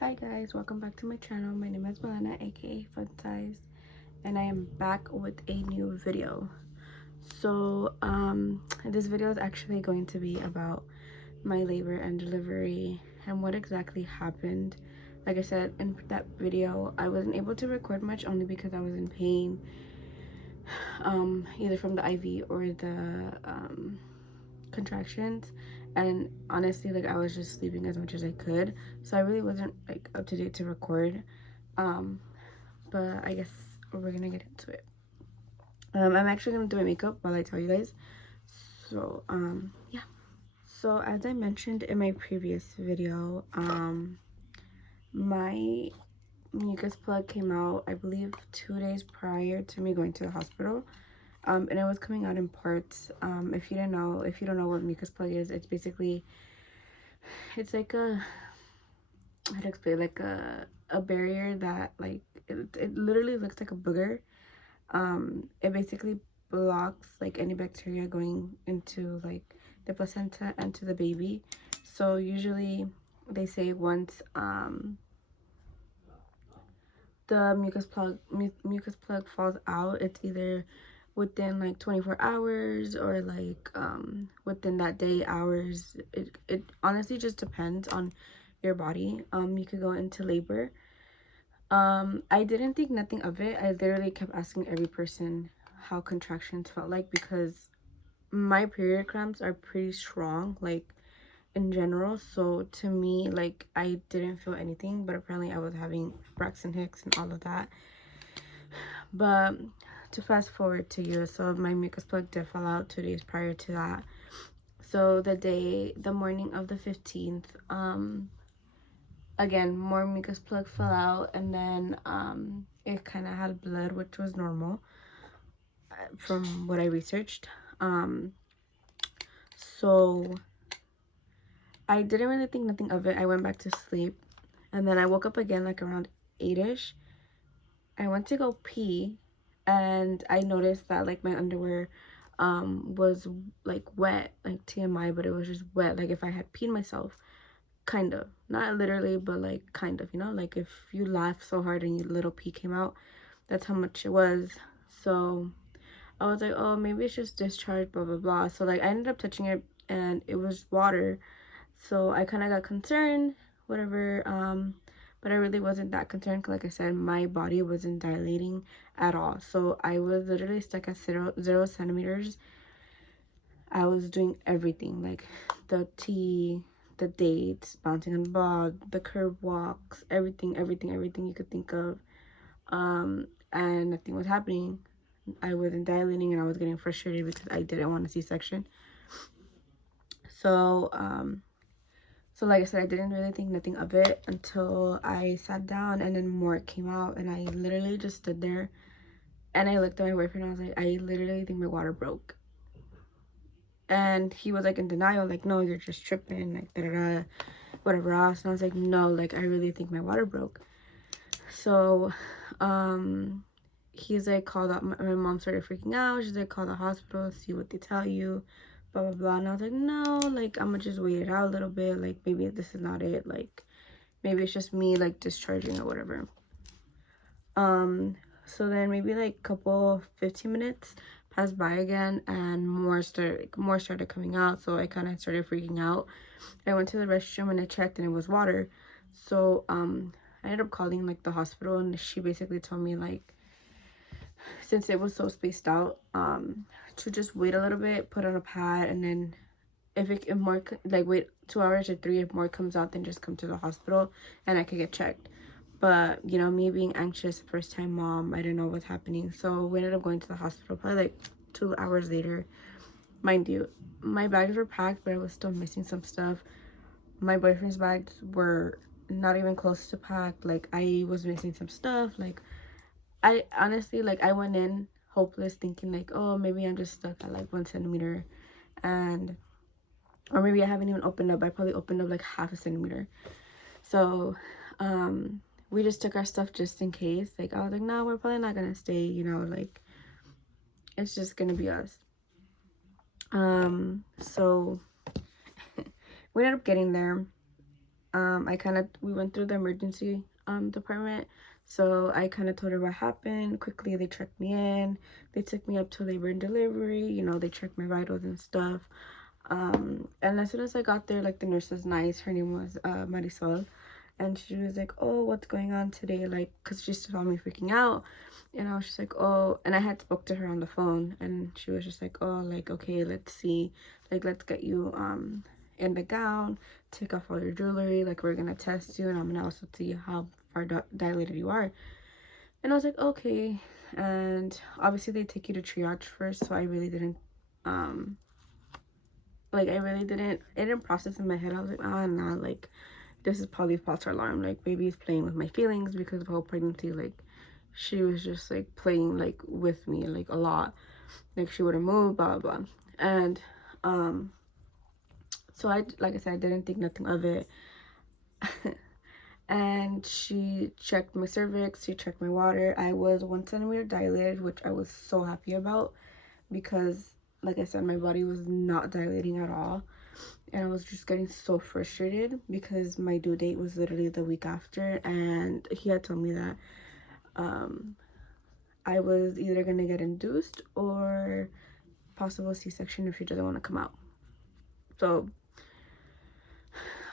Hi guys, welcome back to my channel. My name is Milena, aka Fun Size, and I am back with a new video. So this video is actually going to be about my labor and delivery and what exactly happened. Like I said in that video, I wasn't able to record much only because I was in pain, either from the IV or the contractions. And honestly, like, I was just sleeping as much as I could, so I really wasn't like up to date to record. But I guess we're gonna get into it. I'm actually gonna do my makeup while I tell you guys. So yeah. So as I mentioned in my previous video, my mucus plug came out, I believe 2 days prior to me going to the hospital. And it was coming out in parts. If you don't know what mucus plug is, it's basically, it's like a, how to explain, like a barrier that, like, it literally looks like a booger. It basically blocks like any bacteria going into like the placenta and to the baby. So usually they say once the mucus plug falls out, it's either within like 24 hours or like within that day hours. It honestly just depends on your body. You could go into labor. I didn't think nothing of it. I literally kept asking every person how contractions felt like, because my period cramps are pretty strong, like, in general. So to me, like, I didn't feel anything, but apparently I was having Braxton Hicks and all of that. But to fast forward to you, so my mucus plug did fall out 2 days prior to that. So the morning of the 15th, again, more mucus plug fell out, and then it kind of had blood, which was normal from what I researched. So I didn't really think nothing of it. I went back to sleep, and then I woke up again like around 8ish. I went to go pee, and I noticed that like my underwear was like wet, like TMI, but it was just wet, like if I had peed myself, kind of, not literally, but like kind of, like if you laugh so hard and your little pee came out, that's how much it was. So I was like, oh, maybe it's just discharge, blah blah blah. So like I ended up touching it, and it was water. So I kind of got concerned, whatever. But I really wasn't that concerned, 'cause like I said, my body wasn't dilating at all. So I was literally stuck at 0 centimeters. I was doing everything, like the tea, the dates, bouncing on the ball, the curb walks, everything you could think of. And nothing was happening. I wasn't dilating, and I was getting frustrated because I didn't want a C-section. So so like I said, I didn't really think nothing of it until I sat down, and then more came out, and I literally just stood there, and I looked at my boyfriend, and I was like, I literally think my water broke. And he was like in denial, like, no, you're just tripping, like, da da da, whatever else. And I was like, no, like, I really think my water broke. So he's like, called up, my mom started freaking out. She's like, call the hospital, see what they tell you, blah blah blah. And I was like, no, like, I'm gonna just wait it out a little bit, like, maybe this is not it, like, maybe it's just me like discharging or whatever. So then maybe like couple 15 minutes passed by again, and more started coming out. So I kind of started freaking out. I went to the restroom and I checked, and it was water. So I ended up calling like the hospital, and she basically told me, like, since it was so spaced out, to just wait a little bit, put on a pad, and then if more, like, wait 2 hours or 3, if more comes out, then just come to the hospital and I could get checked. But me being anxious, first time mom, I didn't know what's happening, so we ended up going to the hospital probably like 2 hours later. Mind you, my bags were packed, but I was still missing some stuff. My boyfriend's bags were not even close to packed. Like, I was missing some stuff. Like, I honestly, like, I went in hopeless, thinking like, oh, maybe I'm just stuck at like 1 centimeter, and or maybe I haven't even opened up. I probably opened up like half a centimeter. So we just took our stuff just in case. Like, I was like, no, we're probably not gonna stay, like, it's just gonna be us. So we ended up getting there. We went through the emergency department. So I kind of told her what happened. Quickly, they checked me in. They took me up to labor and delivery. You know, they checked my vitals and stuff. And as soon as I got there, like, the nurse was nice. Her name was Marisol. And she was like, oh, what's going on today? Like, because she saw me freaking out. And I was just like, oh, and I had spoke to her on the phone. And she was just like, oh, like, okay, let's see. Like, let's get you in the gown, take off all your jewelry. Like, we're going to test you. And I'm going to also see how far dilated you are. And I was like, okay. And obviously they take you to triage first. So I really didn't, it didn't process in my head. I was like, oh, nah, like, this is probably a false alarm. Like, baby is playing with my feelings because of the whole pregnancy. Like, she was just, like, playing, like, with me, like, a lot. Like, she wouldn't move, blah, blah, blah. And, so like I said, I didn't think nothing of it. And she checked my cervix, she checked my water. I was 1 centimeter dilated, which I was so happy about because, like I said, my body was not dilating at all. And I was just getting so frustrated because my due date was literally the week after, and he had told me that I was either gonna get induced or possible C-section if she doesn't want to come out. So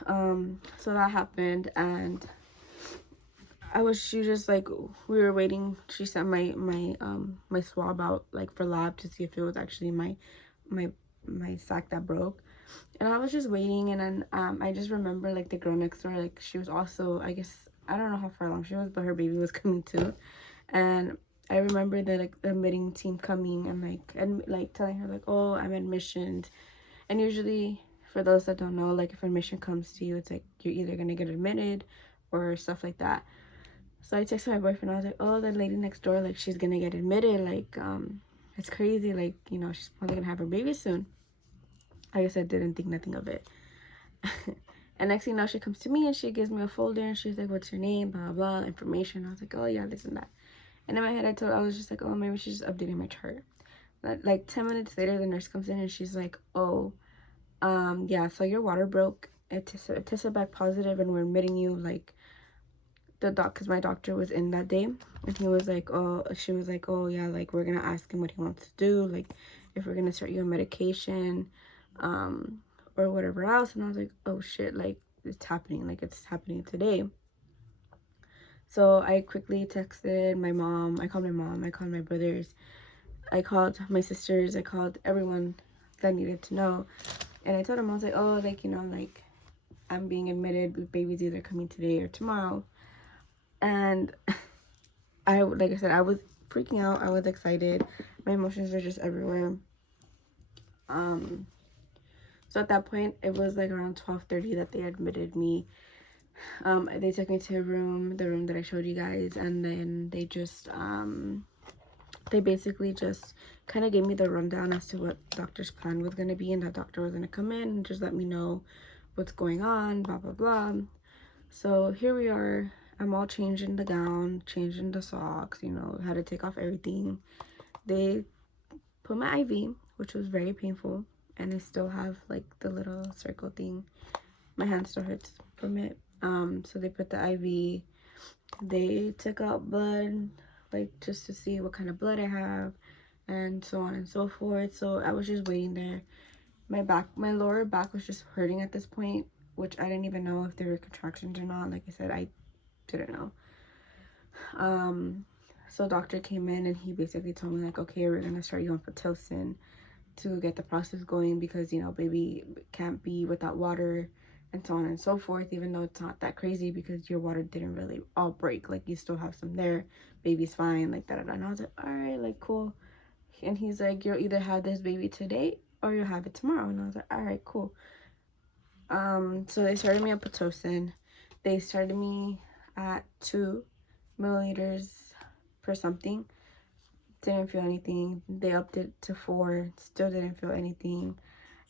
so that happened, and she just like, we were waiting. She sent my swab out, like, for lab to see if it was actually my sac that broke. And I was just waiting, and then I just remember, like, the girl next door, like, she was also, I guess, I don't know how far along she was, but her baby was coming too. And I remember the, like, the admitting team coming and like telling her, like, oh, I'm admissioned. And usually, for those that don't know, like, if admission comes to you, it's like you're either gonna get admitted or stuff like that. So I texted my boyfriend. I was like, oh, the lady next door, like, she's gonna get admitted. Like, it's crazy. Like, you know, she's probably gonna have her baby soon. I guess I didn't think nothing of it. And next thing you know, she comes to me and she gives me a folder and she's like, what's your name, blah blah, information. I was like, oh yeah, this and that. And in my head, I was just like, oh, maybe she's just updating my chart. Like 10 minutes later, the nurse comes in and she's like, oh, yeah, so your water broke. It tested back positive, and we're admitting you. Like, because my doctor was in that day, and he was like, oh, she was like, oh yeah, like, we're gonna ask him what he wants to do, like, if we're gonna start you on medication, or whatever else. And I was like, oh shit, like, it's happening, like, it's happening today. So I quickly texted my mom. I called my mom, I called my brothers, I called my sisters, I called everyone that needed to know. And I told them, I was like, oh, like, you know, like, I'm being admitted, baby's either coming today or tomorrow. And like I said, I was freaking out. I was excited. My emotions were just everywhere. So at that point, it was like around 12:30 that they admitted me. They took me to the room that I showed you guys, and then they basically just kind of gave me the rundown as to what doctor's plan was going to be, and that doctor was going to come in and just let me know what's going on, blah blah blah. So here we are. I'm all changing the gown, changing the socks, you know, had to take off everything. They put my IV, which was very painful, and I still have, like, the little circle thing. My hand still hurts from it. So they put the IV. They took out blood, like, just to see what kind of blood I have, and so on and so forth. So I was just waiting there. My lower back was just hurting at this point, which I didn't even know if there were contractions or not. Like I said, I didn't know. So doctor came in and he basically told me, like, okay, we're gonna start you on Pitocin to get the process going, because, you know, baby can't be without water and so on and so forth, even though it's not that crazy because your water didn't really all break, like, you still have some there, baby's fine, like that. And I was like, all right, like, cool. And he's like, you'll either have this baby today or you'll have it tomorrow. And I was like, all right, cool. So they started me on Pitocin. They started me at 2 milliliters per something. Didn't feel anything. They upped it to 4. Still didn't feel anything.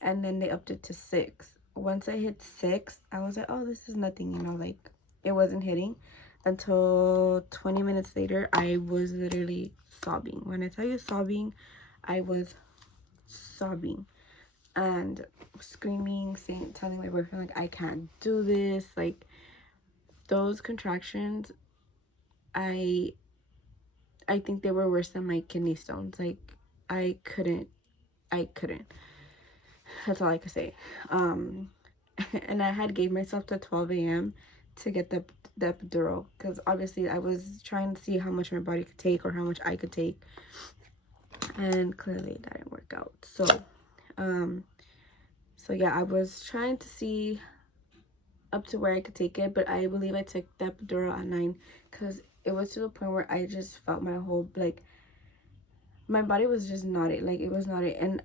And then they upped it to 6. Once I hit 6, I was like, oh, this is nothing, you know, like, it wasn't hitting. Until 20 minutes later, I was literally sobbing. When I tell you sobbing, I was sobbing and screaming, telling my boyfriend, like, I can't do this, like, those contractions, I I think they were worse than my kidney stones. Like, I couldn't, I couldn't. That's all I could say. Um, and I had gave myself to 12 a.m. to get the epidural, because obviously I was trying to see how much my body could take or how much I could take, and clearly that didn't work out. Um, so yeah, I was trying to see up to where I could take it, but I believe I took the epidural at 9, because it was to the point where I just felt my whole, like, my body was just knotted, like it was knotted. And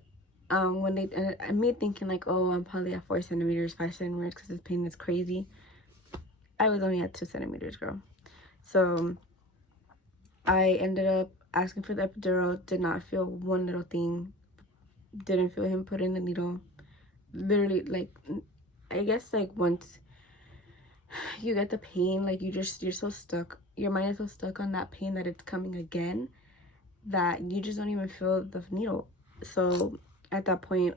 when they, and me thinking like, oh, I'm probably at 4 centimeters, 5 centimeters, because this pain is crazy. I was only at 2 centimeters, girl. So I ended up asking for the epidural, did not feel one little thing, didn't feel him put in the needle. Literally, like, I guess like once you get the pain, like you're so stuck, your mind is so stuck on that pain that it's coming again, that you just don't even feel the needle. So at that point,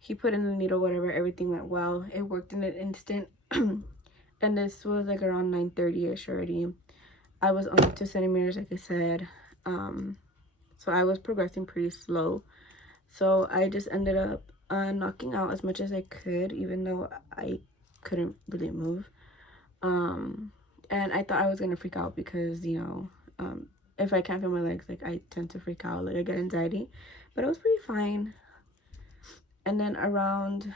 he put in the needle, whatever, everything went well. It worked in an instant. And this was like around 9:30ish already. I was only 2 centimeters, like I said. So I was progressing pretty slow. So I just ended up knocking out as much as I could, even though I couldn't really move. And I thought I was gonna freak out because, you know, if I can't feel my legs, like I tend to freak out, like I get anxiety. But it was pretty fine. And then around,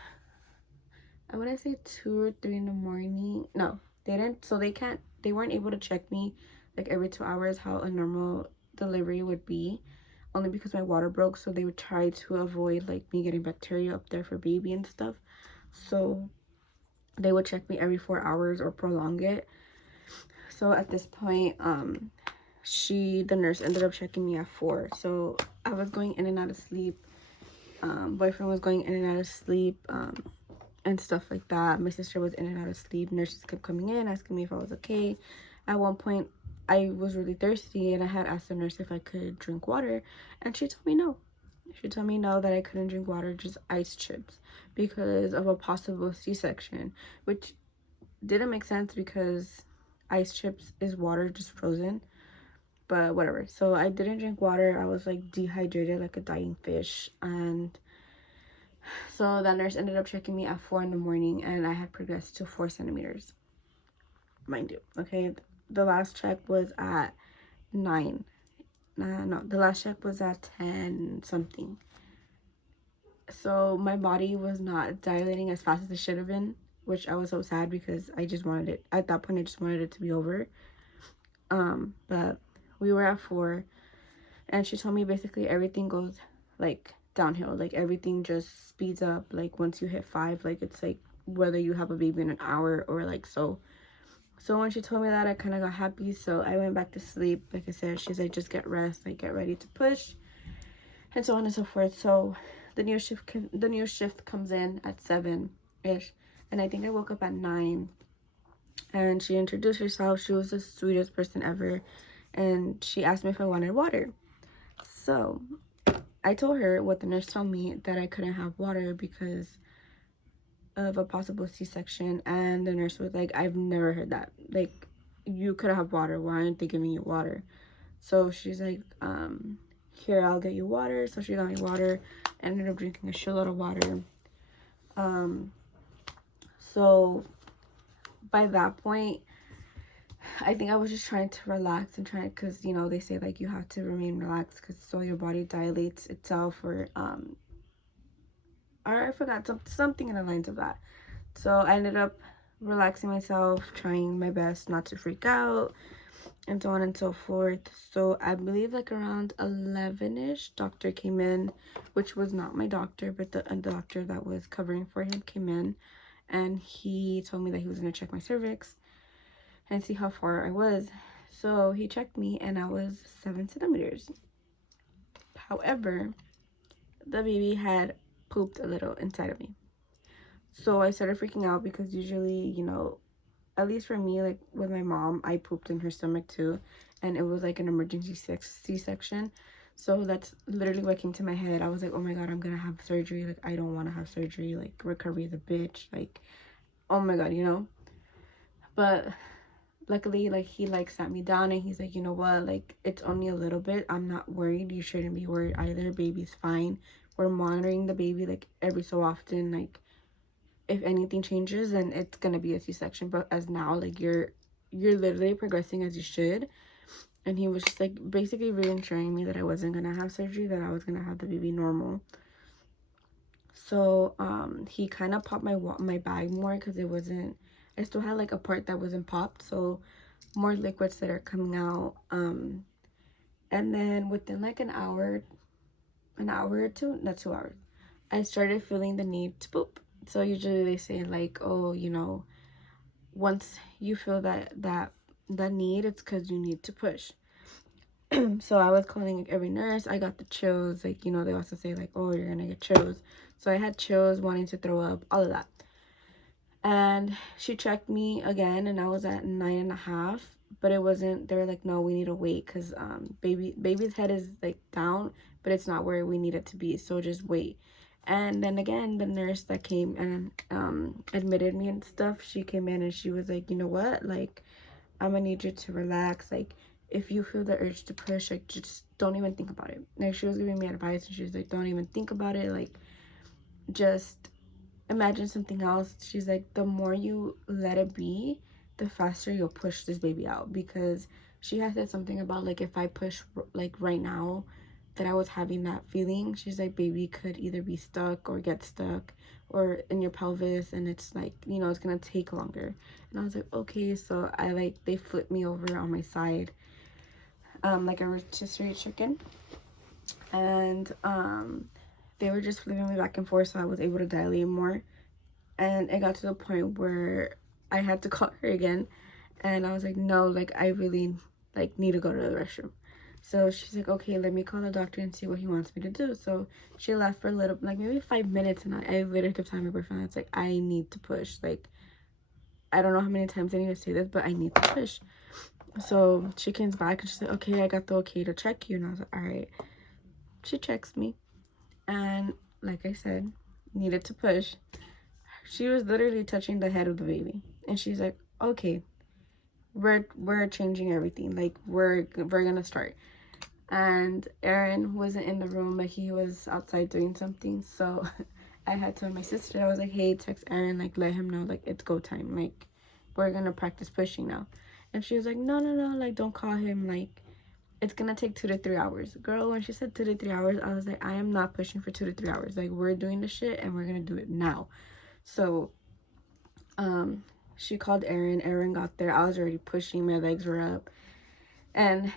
I want to say 2 or 3 in the morning. No, they didn't. So they weren't able to check me like every 2 hours how a normal delivery would be, only because my water broke. So they would try to avoid like me getting bacteria up there for baby and stuff. So they would check me every 4 hours or prolong it. So at this point, the nurse ended up checking me at 4. So I was going in and out of sleep. Boyfriend was going in and out of sleep. And stuff like that. My sister was in and out of sleep. Nurses kept coming in asking me if I was okay. At one point, I was really thirsty and I had asked the nurse if I could drink water, and she told me no. She told me no, that I couldn't drink water, just ice chips, because of a possible C-section, which didn't make sense because ice chips is water just frozen, but whatever. So I didn't drink water. I was like dehydrated like a dying fish, and so that nurse ended up checking me at 4 in the morning, and I had progressed to 4 centimeters, mind you. Okay, the last check was at 9. No, the last check was at 10 something. So my body was not dilating as fast as it should have been, which I was so sad because I just wanted it. At that point, I just wanted it to be over. But we were at 4, and she told me basically everything goes like downhill, like everything just speeds up like once you hit 5, like it's like whether you have a baby in an hour or like so. So when she told me that, I kind of got happy, so I went back to sleep. Like I said, she's like, just get rest, like get ready to push, and so on and so forth. So the new shift comes in at 7 ish, and I think I woke up at 9. And she introduced herself. She was the sweetest person ever, and she asked me if I wanted water. So I told her what the nurse told me, that I couldn't have water because of a possible C-section. And the nurse was like, I've never heard that. Like, you could have water. Why aren't they giving you water? So she's like, here, I'll get you water. So she got me water. I ended up drinking a shitload of water. So by that point, I think I was just trying to relax and trying, because, you know, they say like you have to remain relaxed because so your body dilates itself, or I forgot something in the lines of that. So I ended up relaxing myself, trying my best not to freak out, and so on and so forth. So I believe like around 11ish, doctor came in, which was not my doctor, but the doctor that was covering for him came in, and he told me that he was going to check my cervix and see how far I was. So he checked me, and I was 7 centimeters. However, the baby had pooped a little inside of me. So I started freaking out because usually, you know, at least for me, like with my mom, I pooped in her stomach too, and it was like an emergency C-section. So that's literally what came to my head. I was like, oh my god, I'm gonna have surgery. Like, I don't want to have surgery. Like, recovery is a bitch. Like, oh my god, you know. But luckily, like, he like sat me down and he's like, you know what, like, it's only a little bit, I'm not worried, you shouldn't be worried either, baby's fine, we're monitoring the baby like every so often, like if anything changes then it's gonna be a C-section, but as now, like, you're literally progressing as you should. And he was just like basically reassuring me that I wasn't gonna have surgery, that I was gonna have the baby normal. So he kind of popped my bag more because it wasn't, I still had like a part that wasn't popped, so more liquids that are coming out. And then within like an hour or two, not 2 hours, I started feeling the need to poop. So usually they say like, oh, you know, once you feel that need, it's because you need to push. So I was calling like every nurse. I got the chills, like, you know, they also say like, oh, you're gonna get chills. So I had chills, wanting to throw up, all of that. And she checked me again and I was at 9.5, but it wasn't, they were like, no, we need to wait because baby's head is like down, but it's not where we need it to be, so just wait. And then again, the nurse that came and admitted me and stuff, she came in and she was like, you know what, like, I'm gonna need you to relax. Like, if you feel the urge to push, like, just don't even think about it. Like, she was giving me advice and she was like, don't even think about it. Like, just imagine something else. She's like, the more you let it be, the faster you'll push this baby out. Because she had said something about like, if I push like right now, that I was having that feeling. She's like, baby could either be stuck or get stuck or in your pelvis, and it's like, you know, it's gonna take longer. And I was like, okay. So I like, they flipped me over on my side, like a rotisserie chicken, and they were just flipping me back and forth, so I was able to dilate more. And it got to the point where I had to call her again, and I was like, no, like, I really like need to go to the restroom. So she's like, okay, let me call the doctor and see what he wants me to do. So she left for a little, like maybe 5 minutes, and I literally kept telling my boyfriend, it's like, I need to push. Like, I don't know how many times I need to say this, but I need to push. So she comes back and she's like, okay, I got the okay to check you. And I was like, all right. She checks me, and like I said, needed to push. She was literally touching the head of the baby, and she's like, okay, we're changing everything, like we're gonna start. And Aaron wasn't in the room, but he was outside doing something, so I had told my sister, I was like, hey, text Aaron, like, let him know, like, it's go time, like, we're gonna practice pushing now. And she was like, no, no, no, like, don't call him, like, it's gonna take 2 to 3 hours. Girl, when she said 2 to 3 hours, I was like, I am not pushing for 2 to 3 hours. Like, we're doing the shit and we're gonna do it now. So she called Aaron got there, I was already pushing, my legs were up. And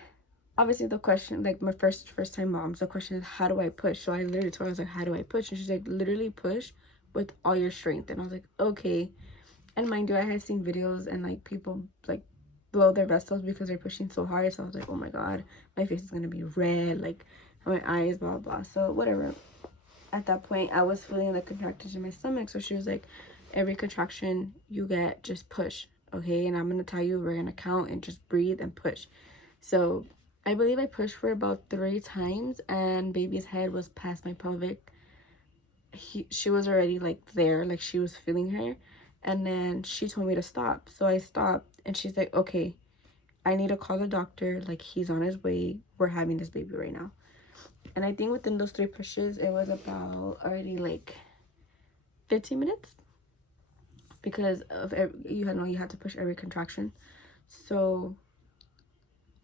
obviously the question, like, my first time mom, so the question is, how do I push? So I literally told her, I was like, how do I push? And she's like, literally push with all your strength. And I was like, okay. And mind you, I had seen videos and like people like blow their vessels because they're pushing so hard. So I was like, oh my god, my face is gonna be red, like my eyes, blah blah. So whatever. At that point, I was feeling the contractions in my stomach. So she was like, every contraction you get, just push, okay? And I'm gonna tell you, we're gonna count and just breathe and push. So I believe I pushed for about 3 times, and baby's head was past my pelvic. She was already like there, like she was feeling her. And then she told me to stop, so I stopped, and she's like, okay, I need to call the doctor, like he's on his way, we're having this baby right now. And I think within those 3 pushes, it was about already like 15 minutes, because of you had to push every contraction. So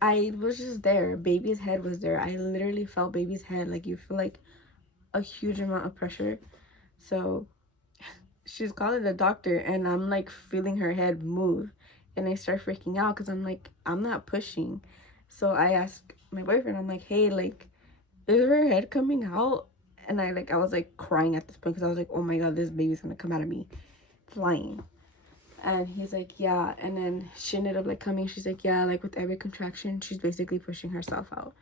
I was just there, baby's head was there, I literally felt baby's head, like you feel like a huge amount of pressure. So she's calling the doctor, and I'm like feeling her head move, and I start freaking out because I'm like, I'm not pushing. So I asked my boyfriend, I'm like, hey, like, is her head coming out? And I was like crying at this point because I was like, oh my god, this baby's gonna come out of me flying. And he's like, yeah. And then she ended up like coming, she's like, yeah, like with every contraction she's basically pushing herself out.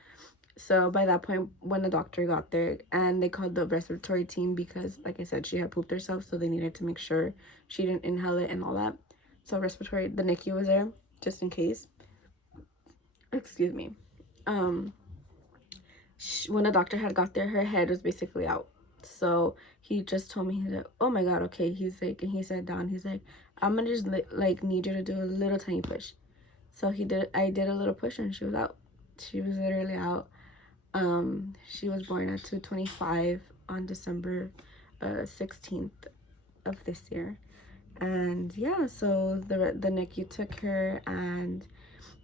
So by that point, when the doctor got there, and they called the respiratory team because, like I said, she had pooped herself, so they needed to make sure she didn't inhale it and all that. So respiratory, the NICU was there just in case. Excuse me. When the doctor had got there, her head was basically out. So he just told me, he's like, oh my god, okay. He's like, and he sat down, he's like, I'm gonna just like need you to do a little tiny push. So I did a little push and she was out. She was literally out. She was born at 2:25 on December 16th of this year. And yeah, so the NICU took her and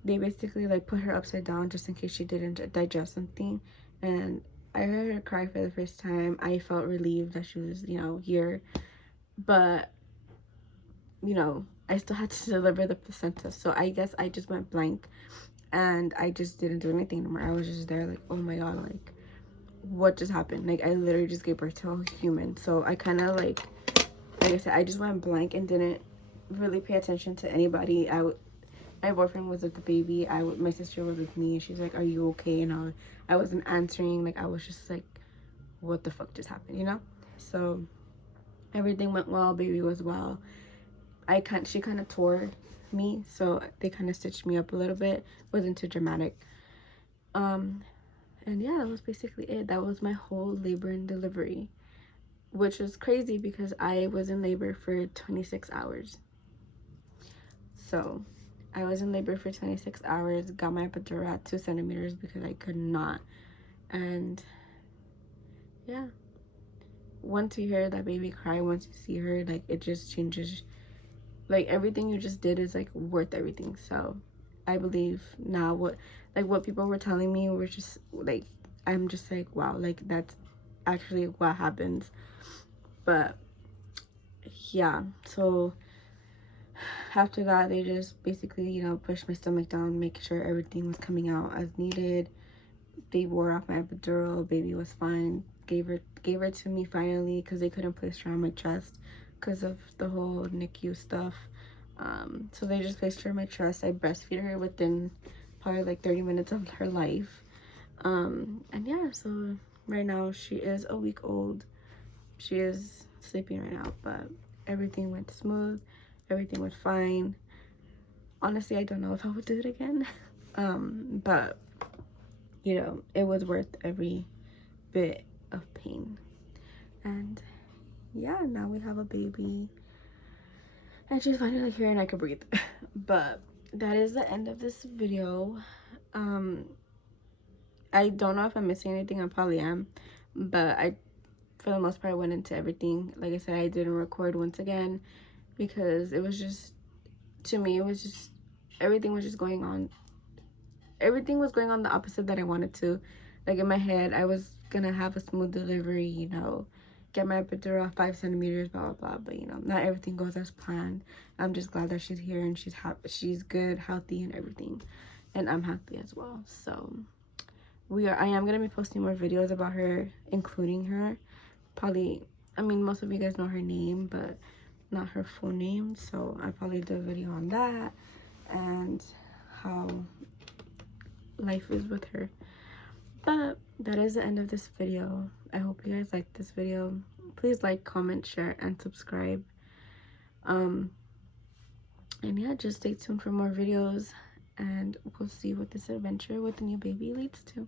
they basically like put her upside down just in case she didn't digest something. And I heard her cry for the first time. I felt relieved that she was, here. But, I still had to deliver the placenta. So I guess I just went blank and I just didn't do anything anymore. I was just there like, oh my God, like, what just happened? Like, I literally just gave birth to a human. So I kind of like I said, I just went blank and didn't really pay attention to anybody. My boyfriend was with the baby. My sister was with me. She's like, "Are you okay?" And I wasn't answering. Like, I was just like, "What the fuck just happened?" So everything went well. Baby was well. She kind of tore me, so they kind of stitched me up a little bit. Wasn't too dramatic. And yeah, that was basically it. That was my whole labor and delivery, which was crazy because I was in labor for 26 hours. So I was in labor for 26 hours, got my epidural at 2 centimeters because I could not. And yeah, once you hear that baby cry, once you see her, like, it just changes. Like, everything you just did is like worth everything. So I believe now what people were telling me were just like, I'm just like, wow, like, that's actually what happens. But yeah, so after that they just basically pushed my stomach down, make sure everything was coming out as needed. They wore off my epidural. Baby was fine. Gave her to me finally because they couldn't place her on my chest because of the whole NICU stuff. So they just placed her on my chest. I breastfeed her within probably like 30 minutes of her life. And yeah, so right now she is a week old. She is sleeping right now, but everything went smooth. Everything went fine. Honestly, I don't know if I would do it again. But it was worth every bit of pain. And yeah, now we have a baby. And she's finally here and I can breathe. But that is the end of this video. I don't know if I'm missing anything. I probably am. But for the most part, went into everything. Like I said, I didn't record once again because it was just, to me, it was just, everything was just going on. Everything was going on the opposite that I wanted to. Like, in my head, I was gonna have a smooth delivery, get my epidural 5 centimeters, blah, blah, blah. But, not everything goes as planned. I'm just glad that she's here and she's good, healthy, and everything. And I'm happy as well. So, I am gonna be posting more videos about her, including her. Probably, most of you guys know her name, but not her full name. So, I'll probably do a video on that and how life is with her. But that is the end of this video. I hope you guys liked this video. Please like, comment, share, and subscribe. And yeah, just stay tuned for more videos and we'll see what this adventure with the new baby leads to.